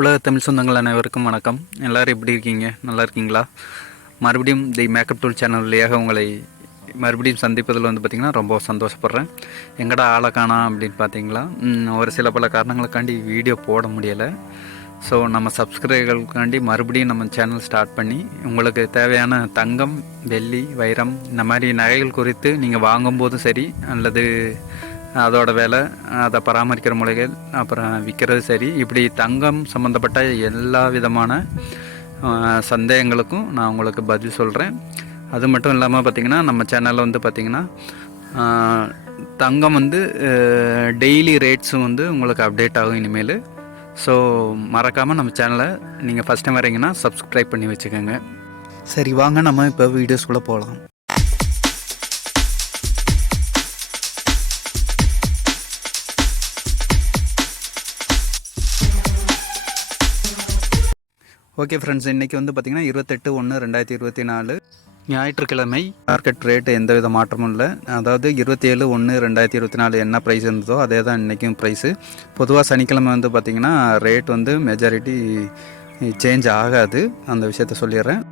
உலக தமிழ் சொந்தங்கள் அனைவருக்கும் வணக்கம். எல்லோரும் எப்படி இருக்கீங்க? நல்லா இருக்கீங்களா? மறுபடியும் தி மேக்கப் டூல் சேனல் வழியாக உங்களை மறுபடியும் சந்திப்பதில் பார்த்திங்கன்னா ரொம்ப சந்தோஷப்படுறேன். எங்கடா ஆளை காணோம் அப்படின்னு பார்த்தீங்களா, ஒரு சில பல காரணங்களுக்காண்டி வீடியோ போட முடியலை. ஸோ நம்ம சப்ஸ்கிரைபர்களுக்காண்டி மறுபடியும் நம்ம சேனல் ஸ்டார்ட் பண்ணி உங்களுக்கு தேவையான தங்கம், வெள்ளி, வைரம் இந்த மாதிரி நகைகள் குறித்து நீங்கள் வாங்கும்போதும் சரி, அல்லது அதோட வேலை, அதை பராமரிக்கிற முறைகள், அப்புறம் விற்கிறது சரி, இப்படி தங்கம் சம்மந்தப்பட்ட எல்லா விதமான சந்தேகங்களுக்கும் நான் உங்களுக்கு பதில் சொல்கிறேன். அது மட்டும் இல்லாமல் பார்த்திங்கன்னா நம்ம சேனலில் பார்த்திங்கன்னா தங்கம் டெய்லி ரேட்ஸும் உங்களுக்கு அப்டேட் ஆகும் இனிமேல். ஸோ மறக்காமல் நம்ம சேனலை நீங்கள் ஃபஸ்ட் டைம் வரீங்கன்னா சப்ஸ்கிரைப் பண்ணி வச்சுக்கோங்க. சரி, வாங்க நம்ம இப்போ வீடியோஸ்குள்ளே போகலாம். ஓகே ஃப்ரெண்ட்ஸ், இன்றைக்கி பார்த்திங்கன்னா 28/1/2024 ஞாயிற்றுக்கிழமை. மார்க்கெட் ரேட்டு எந்த வித மாற்றமும் இல்லை. அதாவது 27/1/2024 என்ன ப்ரைஸ் இருந்ததோ அதே தான் இன்றைக்கும் ப்ரைஸு. பொதுவாக சனிக்கிழமை பார்த்திங்கன்னா ரேட் மெஜாரிட்டி சேஞ்ச் ஆகாது. அந்த விஷயத்த சொல்லிடுறேன்.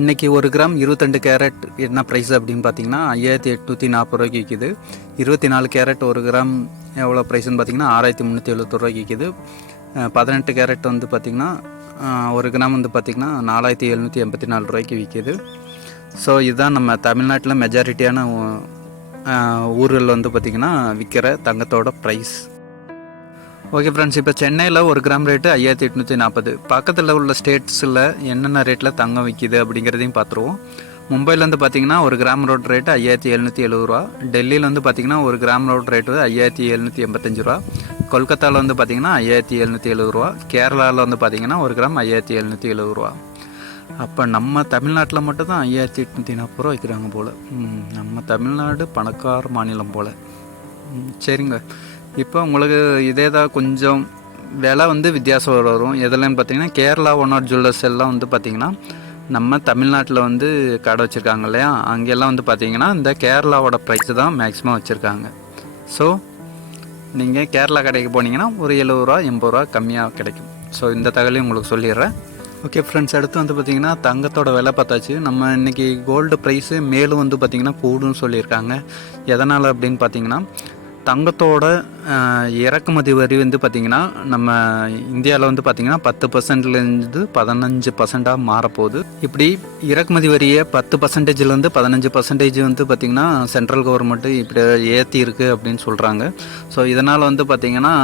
இன்றைக்கி 1 கிராம் 22 கேரட் என்ன ப்ரைஸ் அப்படின்னு பார்த்திங்கன்னா 5840 ரூபாய்க்கு விற்கிது. 24 கேரட் 1 கிராம் எவ்வளோ ப்ரைஸ்ன்னு பார்த்திங்கன்னா 6370 ரூபாய்க்கு விற்கிது. 18 கேரட் பார்த்திங்கன்னா 1 கிராம் பார்த்திங்கன்னா 4784 ரூபாய்க்கு விற்கிது. ஸோ இதுதான் நம்ம தமிழ்நாட்டில் மெஜாரிட்டியான ஊர்கள் பார்த்திங்கன்னா விற்கிற தங்கத்தோட ப்ரைஸ். ஓகே ஃப்ரெண்ட்ஸ், இப்போ சென்னையில் 1 கிராம் ரேட்டு 5840. பக்கத்தில் உள்ள ஸ்டேட்ஸில் என்னென்ன ரேட்டில் தங்கம் விற்கிது அப்படிங்கிறதையும் பார்த்துருவோம். மும்பையில் பார்த்திங்கன்னா 1 கிராம் ரோட் ரேட்டு 5770 ரூபா. டெல்லியில் பார்த்திங்கன்னா 1 கிராம் ரோட் ரேட்டு 5785 ரூபா. கொல்கத்தாவில் பார்த்திங்கன்னா 5770 ரூபா. கேரளாவில் பார்த்திங்கன்னா 1 கிராம் 5770 ரூபா. அப்போ நம்ம தமிழ்நாட்டில் மட்டும் தான் 5840 ரூபா வைக்கிறாங்க போல். நம்ம தமிழ்நாடு பணக்கார மாநிலம் போல். சரிங்க, இப்போ உங்களுக்கு இதே தான் கொஞ்சம் விலை வித்தியாசம் வரும். எதுலன்னு பார்த்திங்கன்னா கேரளா ஒன் ஜுவல்லர்ஸ் எல்லாம் பார்த்திங்கன்னா நம்ம தமிழ்நாட்டில் கடை வச்சுருக்காங்க இல்லையா, அங்கெல்லாம் பார்த்திங்கன்னா இந்த கேரளாவோட ப்ரைஸு தான் மேக்ஸிமம் வச்சுருக்காங்க. ஸோ நீங்கள் கேரளா கடைக்கு போனீங்கன்னா ஒரு 70 ரூபா 80 ரூபா கம்மியாக கிடைக்கும். ஸோ இந்த தகவலையும் உங்களுக்கு சொல்லிடுறேன். ஓகே ஃப்ரெண்ட்ஸ், அடுத்து பார்த்திங்கன்னா தங்கத்தோட விலை பார்த்தாச்சு. நம்ம இன்றைக்கி கோல்டு ப்ரைஸு மேலும் பார்த்திங்கன்னா கூடுன்னு சொல்லியிருக்காங்க. எதனால் அப்படின்னு பார்த்திங்கன்னா தங்கத்தோட இறக்குமதி வரி பார்த்திங்கன்னா நம்ம இந்தியாவில் பார்த்திங்கன்னா 10%லேருந்து 15% மாறப்போகுது. இப்படி இறக்குமதி வரியை 10%லேருந்து 15% பார்த்திங்கன்னா சென்ட்ரல் கவர்மெண்ட்டு இப்படி ஏற்றி இருக்குது அப்படின்னு சொல்கிறாங்க. ஸோ இதனால் பார்த்திங்கன்னா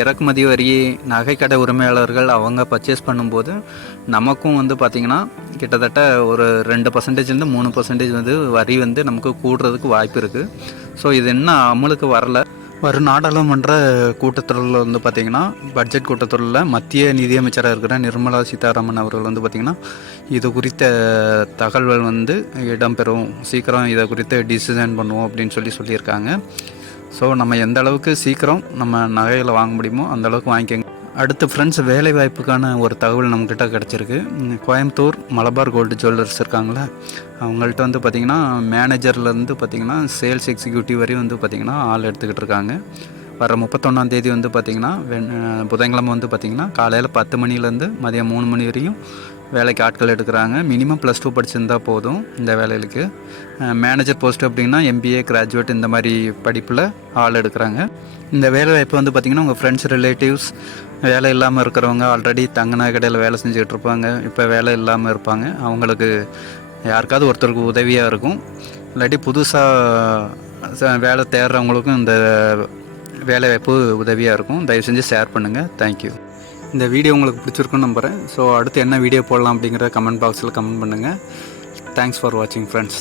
இறக்குமதி வரி நகைக்கடை உரிமையாளர்கள் அவங்க பர்ச்சேஸ் பண்ணும்போது நமக்கும் பார்த்திங்கன்னா கிட்டத்தட்ட ஒரு 2%லேருந்து 3% வரி நமக்கு கூடுறதுக்கு வாய்ப்பு இருக்குது. ஸோ இது என்ன அமலுக்கு வரல. வரும் நாடாளுமன்ற கூட்டத்தொடரில் பார்த்திங்கன்னா பட்ஜெட் கூட்டத்தொடரில் மத்திய நிதியமைச்சராக இருக்கிற நிர்மலா சீதாராமன் அவர்கள் பார்த்திங்கன்னா இது குறித்த தகவல்கள் இடம்பெறும். சீக்கிரம் இதை குறித்து டிசிஷன் பண்ணுவோம் அப்படின்னு சொல்லியிருக்காங்க. ஸோ நம்ம எந்த அளவுக்கு சீக்கிரம் நம்ம நகைகளை வாங்க முடியுமோ அந்த அளவுக்கு வாங்கிக்கோங்க. அடுத்து ஃப்ரெண்ட்ஸ், வேலை வாய்ப்புக்கான ஒரு தகவல் நம்மக்கிட்ட கிடச்சிருக்கு. கோயம்புத்தூர் மலபார் கோல்டு ஜுவல்லர்ஸ் இருக்காங்களே, அவங்கள்ட்ட பார்த்திங்கன்னா மேனேஜர்லேருந்து பார்த்திங்கன்னா சேல்ஸ் எக்ஸிக்யூட்டிவ் வரையும் பார்த்திங்கன்னா ஆள் எடுத்துக்கிட்டு இருக்காங்க. வர 31ஆம் தேதி பார்த்திங்கன்னா புதன்கிழமை பார்த்திங்கன்னா காலையில் 10 மணிலேருந்து மதியம் 3 மணி வரையும் வேலைக்கு ஆட்கள் எடுக்கிறாங்க. மினிமம் +2 படிச்சிருந்தால் போதும் இந்த வேலைகளுக்கு. மேனேஜர் போஸ்ட் அப்படின்னா MBA கிராஜுவேட் இந்த மாதிரி படிப்பில் ஆள் எடுக்கிறாங்க. இந்த வேலை வாய்ப்பு பார்த்திங்கன்னா உங்கள் ஃப்ரெண்ட்ஸ், ரிலேட்டிவ்ஸ், வேலை இல்லாமல் இருக்கிறவங்க, ஆல்ரெடி தங்கின கடையில் வேலை செஞ்சுக்கிட்டு இருப்பாங்க, இப்போ வேலை இல்லாமல் இருப்பாங்க, அவங்களுக்கு யாருக்காவது ஒருத்தருக்கு உதவியாக இருக்கும். இல்லாட்டி புதுசாக வேலை தேடுறவங்களுக்கும் இந்த வேலை வாய்ப்பு உதவியாக இருக்கும். தயவு செஞ்சு ஷேர் பண்ணுங்கள். தேங்க்யூ. இந்த வீடியோ உங்களுக்கு பிடிச்சிருக்குன்னு நம்புகிறேன். ஸோ அடுத்து என்ன வீடியோ போடலாம் அப்படிங்கிற கமெண்ட் பாக்ஸில் கமெண்ட் பண்ணுங்கள். தேங்க்ஸ் ஃபார் வாட்சிங் ஃப்ரெண்ட்ஸ்.